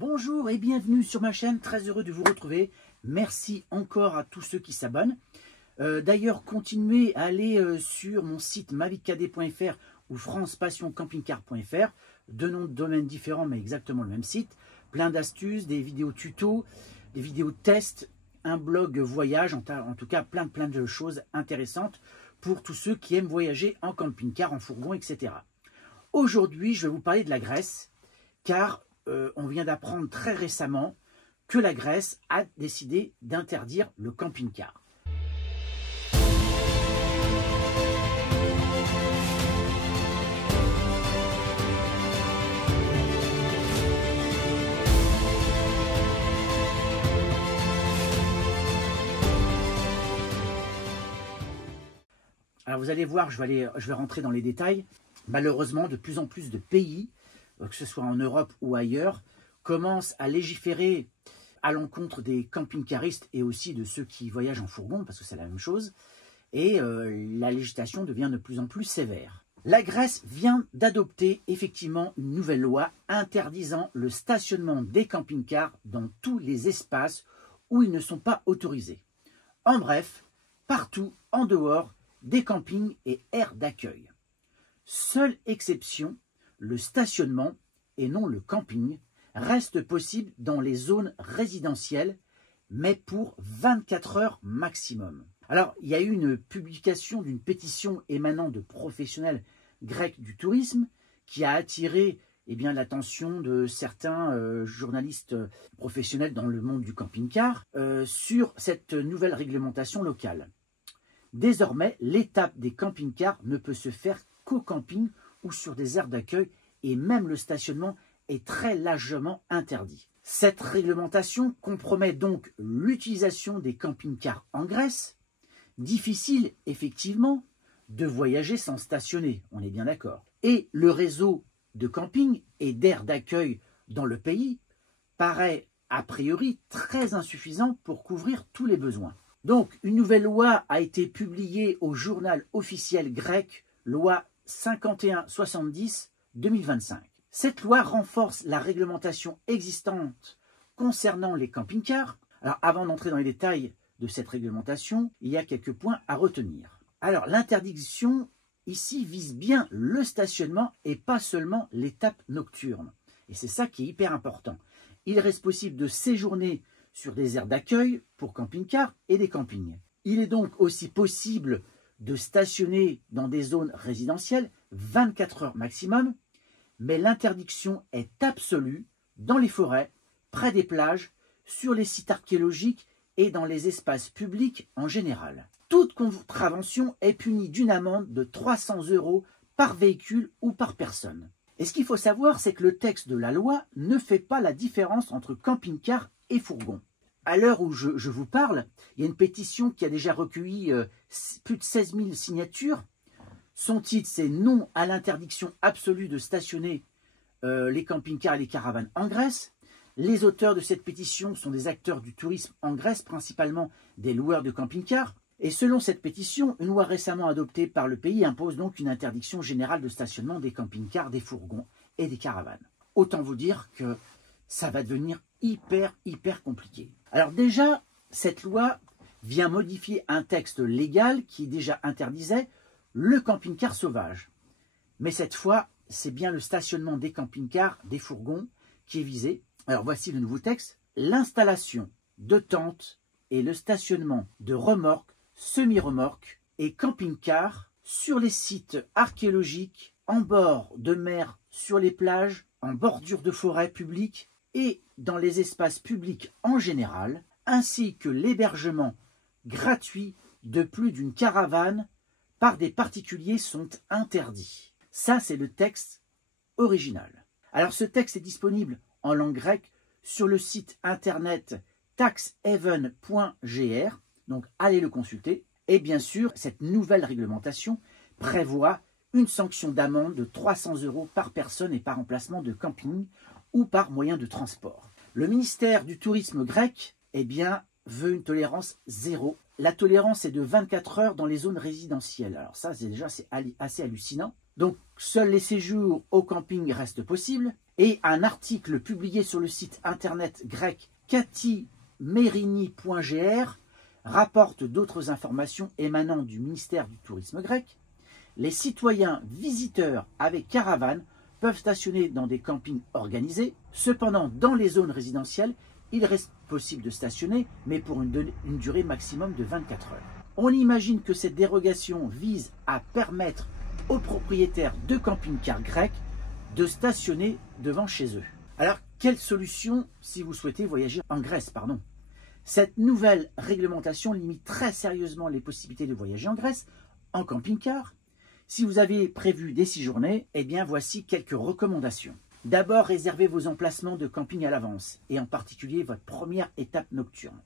Bonjour et bienvenue sur ma chaîne, très heureux de vous retrouver. Merci encore à tous ceux qui s'abonnent. D'ailleurs, continuez à aller sur mon site mavicad.fr ou francepassioncampingcar.fr, deux noms de domaines différents mais exactement le même site. Plein d'astuces, des vidéos tutos, des vidéos tests, un blog voyage, en tout cas plein de choses intéressantes pour tous ceux qui aiment voyager en camping-car, en fourgon, etc. Aujourd'hui, je vais vous parler de la Grèce, car on vient d'apprendre très récemment que la Grèce a décidé d'interdire le camping-car. Alors vous allez voir, je vais rentrer dans les détails. Malheureusement, de plus en plus de pays, que ce soit en Europe ou ailleurs, commencent à légiférer à l'encontre des camping-caristes et aussi de ceux qui voyagent en fourgon, parce que c'est la même chose, et la législation devient de plus en plus sévère. La Grèce vient d'adopter effectivement une nouvelle loi interdisant le stationnement des camping-cars dans tous les espaces où ils ne sont pas autorisés. En bref, partout en dehors des campings et aires d'accueil. Seule exception, le stationnement, et non le camping, reste possible dans les zones résidentielles, mais pour 24 heures maximum. Alors, il y a eu une publication d'une pétition émanant de professionnels grecs du tourisme qui a attiré l'attention de certains journalistes professionnels dans le monde du camping-car sur cette nouvelle réglementation locale. Désormais, l'étape des camping-cars ne peut se faire qu'au camping ou sur des aires d'accueil et même le stationnement est très largement interdit. Cette réglementation compromet donc l'utilisation des camping-cars en Grèce. Difficile, effectivement, de voyager sans stationner, on est bien d'accord. Et le réseau de camping et d'aires d'accueil dans le pays paraît a priori très insuffisant pour couvrir tous les besoins. Donc, une nouvelle loi a été publiée au journal officiel grec, loi 5170-2025. Cette loi renforce la réglementation existante concernant les camping-cars. Alors, avant d'entrer dans les détails de cette réglementation, il y a quelques points à retenir. Alors, l'interdiction ici vise bien le stationnement et pas seulement l'étape nocturne. Et c'est ça qui est hyper important. Il reste possible de séjourner sur des aires d'accueil pour camping-cars et des campings. Il est donc aussi possible de stationner dans des zones résidentielles 24 heures maximum, mais l'interdiction est absolue dans les forêts, près des plages, sur les sites archéologiques et dans les espaces publics en général. Toute contravention est punie d'une amende de 300 € par véhicule ou par personne. Et ce qu'il faut savoir, c'est que le texte de la loi ne fait pas la différence entre camping-car et fourgon. À l'heure où je vous parle, il y a une pétition qui a déjà recueilli plus de 16 000 signatures. Son titre, c'est « Non à l'interdiction absolue de stationner les camping-cars et les caravanes en Grèce ». Les auteurs de cette pétition sont des acteurs du tourisme en Grèce, principalement des loueurs de camping-cars. Et selon cette pétition, une loi récemment adoptée par le pays impose donc une interdiction générale de stationnement des camping-cars, des fourgons et des caravanes. Autant vous dire que ça va devenir hyper compliqué. Alors déjà, cette loi vient modifier un texte légal qui déjà interdisait le camping-car sauvage. Mais cette fois, c'est bien le stationnement des camping-cars, des fourgons qui est visé. Alors voici le nouveau texte. L'installation de tentes et le stationnement de remorques, semi-remorques et camping-cars sur les sites archéologiques, en bord de mer, sur les plages, en bordure de forêt publique et dans les espaces publics en général, ainsi que l'hébergement gratuit de plus d'une caravane par des particuliers sont interdits. Ça, c'est le texte original. Alors, ce texte est disponible en langue grecque sur le site internet taxhaven.gr, donc allez le consulter. Et bien sûr, cette nouvelle réglementation prévoit une sanction d'amende de 300 € par personne et par emplacement de camping ou par moyen de transport. Le ministère du tourisme grec veut une tolérance zéro. La tolérance est de 24 heures dans les zones résidentielles. Alors ça, c'est assez hallucinant. Donc, seuls les séjours au camping restent possibles Et un article publié sur le site internet grec katimerini.gr rapporte d'autres informations émanant du ministère du Tourisme grec. Les citoyens visiteurs avec caravane peuvent stationner dans des campings organisés. Cependant, dans les zones résidentielles, il reste possible de stationner, mais pour une durée maximum de 24 heures. On imagine que cette dérogation vise à permettre aux propriétaires de camping-cars grecs de stationner devant chez eux. Alors, quelle solution si vous souhaitez voyager en Grèce, Cette nouvelle réglementation limite très sérieusement les possibilités de voyager en Grèce en camping-car. Si vous avez prévu des séjournées, eh bien voici quelques recommandations. D'abord, réservez vos emplacements de camping à l'avance, et en particulier votre première étape nocturne.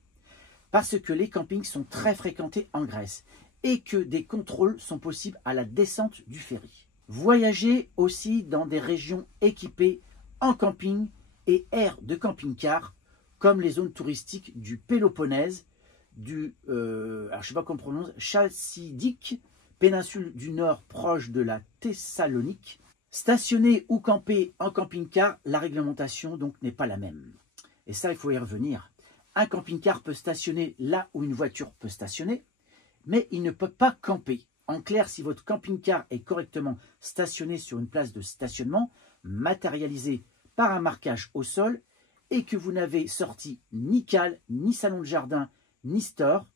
Parce que les campings sont très fréquentés en Grèce et que des contrôles sont possibles à la descente du ferry. Voyagez aussi dans des régions équipées en camping et aires de camping-car, comme les zones touristiques du Péloponnèse, alors je sais pas comment on prononce, Chalcidique, péninsule du Nord proche de la Thessalonique. Stationner ou camper en camping-car, la réglementation donc n'est pas la même. Et ça, il faut y revenir. Un camping-car peut stationner là où une voiture peut stationner, mais il ne peut pas camper. En clair, si votre camping-car est correctement stationné sur une place de stationnement, matérialisée par un marquage au sol, et que vous n'avez sorti ni cale, ni salon de jardin, ni store,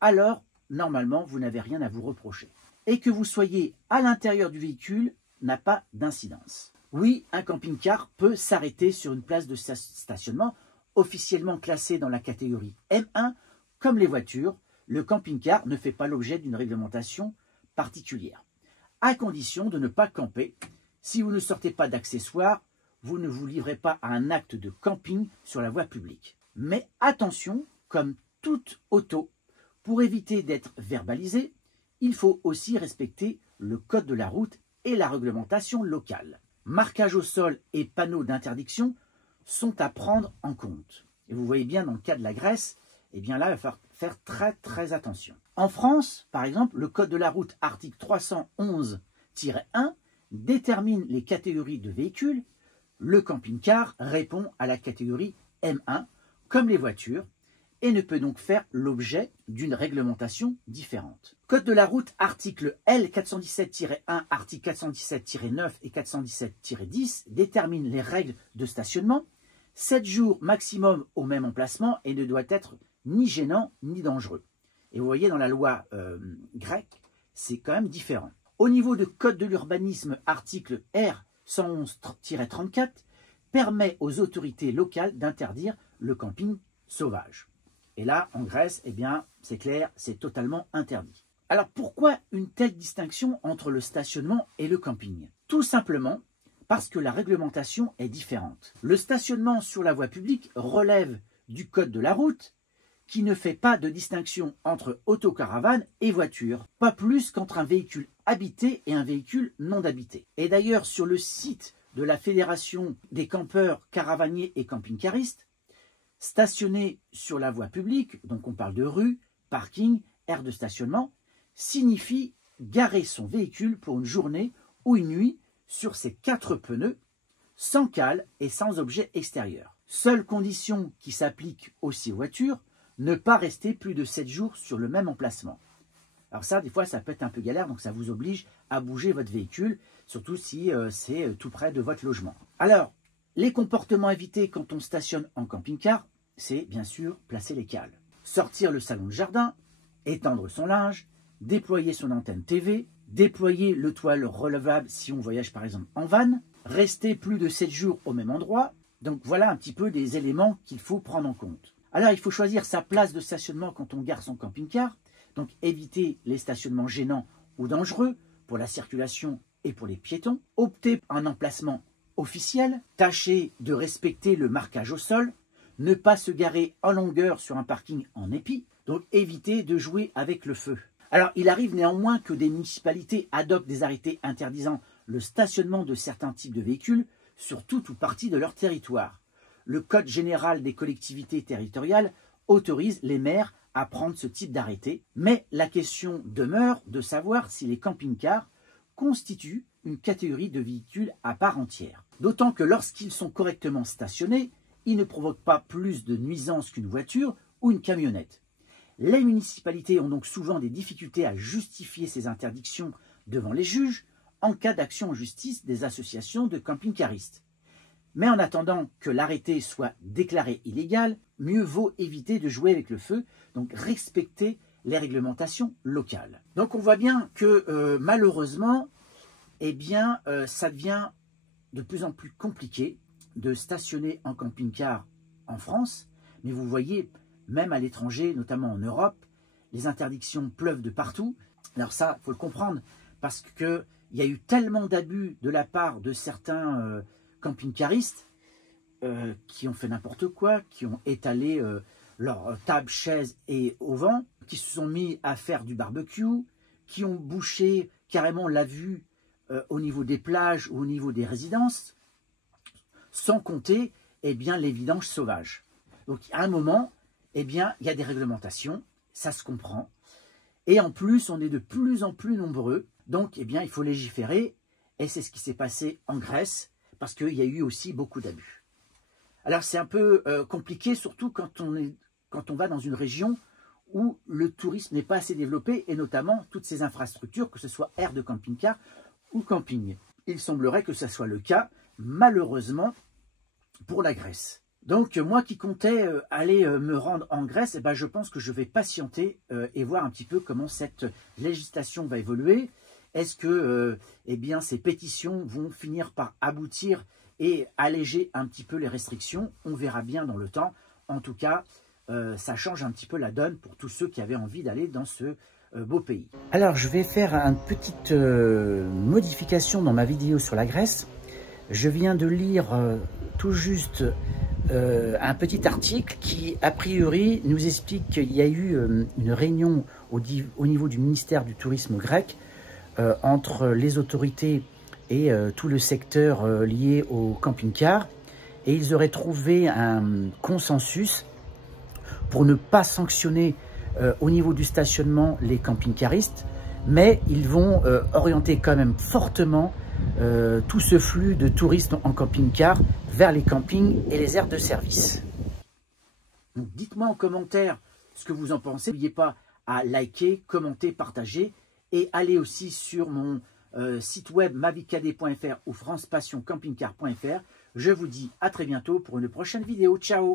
alors, normalement, vous n'avez rien à vous reprocher. Et que vous soyez à l'intérieur du véhicule n'a pas d'incidence. Oui, un camping-car peut s'arrêter sur une place de stationnement officiellement classée dans la catégorie M1, comme les voitures. Le camping-car ne fait pas l'objet d'une réglementation particulière, à condition de ne pas camper. Si vous ne sortez pas d'accessoires, vous ne vous livrez pas à un acte de camping sur la voie publique. Mais attention, comme toute auto, pour éviter d'être verbalisé, il faut aussi respecter le code de la route et la réglementation locale. Marquage au sol et panneaux d'interdiction sont à prendre en compte. Et vous voyez bien dans le cas de la Grèce, eh bien là, il va falloir faire très attention. En France, par exemple, le code de la route article 311-1 détermine les catégories de véhicules. Le camping-car répond à la catégorie M1, comme les voitures, et ne peut donc faire l'objet d'une réglementation différente. Code de la route, article L417-1, article 417-9 et 417-10 déterminent les règles de stationnement. 7 jours maximum au même emplacement et ne doit être ni gênant ni dangereux. Et vous voyez dans la loi grecque, c'est quand même différent. Au niveau de code de l'urbanisme, article R111-34 permet aux autorités locales d'interdire le camping sauvage. Et là, en Grèce, eh bien, c'est clair, c'est totalement interdit. Alors, pourquoi une telle distinction entre le stationnement et le camping? Tout simplement parce que la réglementation est différente. Le stationnement sur la voie publique relève du code de la route, qui ne fait pas de distinction entre autocaravane et voiture, pas plus qu'entre un véhicule habité et un véhicule non habité. Et d'ailleurs, sur le site de la Fédération des campeurs, caravaniers et camping-caristes, stationner sur la voie publique, donc on parle de rue, parking, aire de stationnement, signifie garer son véhicule pour une journée ou une nuit sur ses 4 pneus, sans cale et sans objet extérieur. Seule condition qui s'applique aussi aux voitures, ne pas rester plus de 7 jours sur le même emplacement. Alors ça, des fois, ça peut être un peu galère, donc ça vous oblige à bouger votre véhicule, surtout si c'est tout près de votre logement. Alors, les comportements à éviter quand on stationne en camping-car, c'est bien sûr placer les cales. Sortir le salon de jardin, étendre son linge, déployer son antenne TV, déployer le toile relevable si on voyage par exemple en van, rester plus de 7 jours au même endroit. Donc voilà un petit peu des éléments qu'il faut prendre en compte. Alors il faut choisir sa place de stationnement quand on gare son camping-car, donc éviter les stationnements gênants ou dangereux pour la circulation et pour les piétons. Opter pour un emplacement officiel, tâcher de respecter le marquage au sol, ne pas se garer en longueur sur un parking en épi, donc éviter de jouer avec le feu. Alors il arrive néanmoins que des municipalités adoptent des arrêtés interdisant le stationnement de certains types de véhicules sur tout ou partie de leur territoire. Le Code général des collectivités territoriales autorise les maires à prendre ce type d'arrêté, mais la question demeure de savoir si les camping-cars constituent une catégorie de véhicules à part entière. D'autant que lorsqu'ils sont correctement stationnés, ils ne provoquent pas plus de nuisances qu'une voiture ou une camionnette. Les municipalités ont donc souvent des difficultés à justifier ces interdictions devant les juges en cas d'action en justice des associations de camping-caristes. Mais en attendant que l'arrêté soit déclaré illégal, mieux vaut éviter de jouer avec le feu, donc respecter les réglementations locales. Donc on voit bien que malheureusement, eh bien, ça devient de plus en plus compliqué de stationner en camping-car en France, mais vous voyez, même à l'étranger, notamment en Europe, les interdictions pleuvent de partout. Alors ça, il faut le comprendre, parce qu'il y a eu tellement d'abus de la part de certains camping-caristes qui ont fait n'importe quoi, qui ont étalé leurs tables, chaises et au vent, qui se sont mis à faire du barbecue, qui ont bouché carrément la vue au niveau des plages ou au niveau des résidences, sans compter eh bien, les vidanges sauvages. Donc à un moment, eh bien, il y a des réglementations, ça se comprend, et en plus on est de plus en plus nombreux, donc eh bien, il faut légiférer, et c'est ce qui s'est passé en Grèce, parce qu'il y a eu aussi beaucoup d'abus. Alors c'est un peu compliqué, surtout quand on va dans une région où le tourisme n'est pas assez développé, et notamment toutes ces infrastructures, que ce soit aire de camping-car ou camping. Il semblerait que ce soit le cas, malheureusement, pour la Grèce. Donc moi qui comptais aller me rendre en Grèce, eh ben, je pense que je vais patienter et voir un petit peu comment cette législation va évoluer. Est-ce que eh bien, ces pétitions vont finir par aboutir et alléger un petit peu les restrictions? On verra bien dans le temps. En tout cas, ça change un petit peu la donne pour tous ceux qui avaient envie d'aller dans ce beau pays. Alors, je vais faire une petite modification dans ma vidéo sur la Grèce. Je viens de lire tout juste un petit article qui, a priori, nous explique qu'il y a eu une réunion au niveau du ministère du Tourisme grec entre les autorités et tout le secteur lié au camping-car. Et ils auraient trouvé un consensus pour ne pas sanctionner au niveau du stationnement les camping-caristes, mais ils vont orienter quand même fortement tout ce flux de touristes en camping-car vers les campings et les aires de service. Donc dites-moi en commentaire ce que vous en pensez. N'oubliez pas à liker, commenter, partager et allez aussi sur mon site web mavicadé.fr ou francepassioncampingcar.fr. Je vous dis à très bientôt pour une prochaine vidéo. Ciao!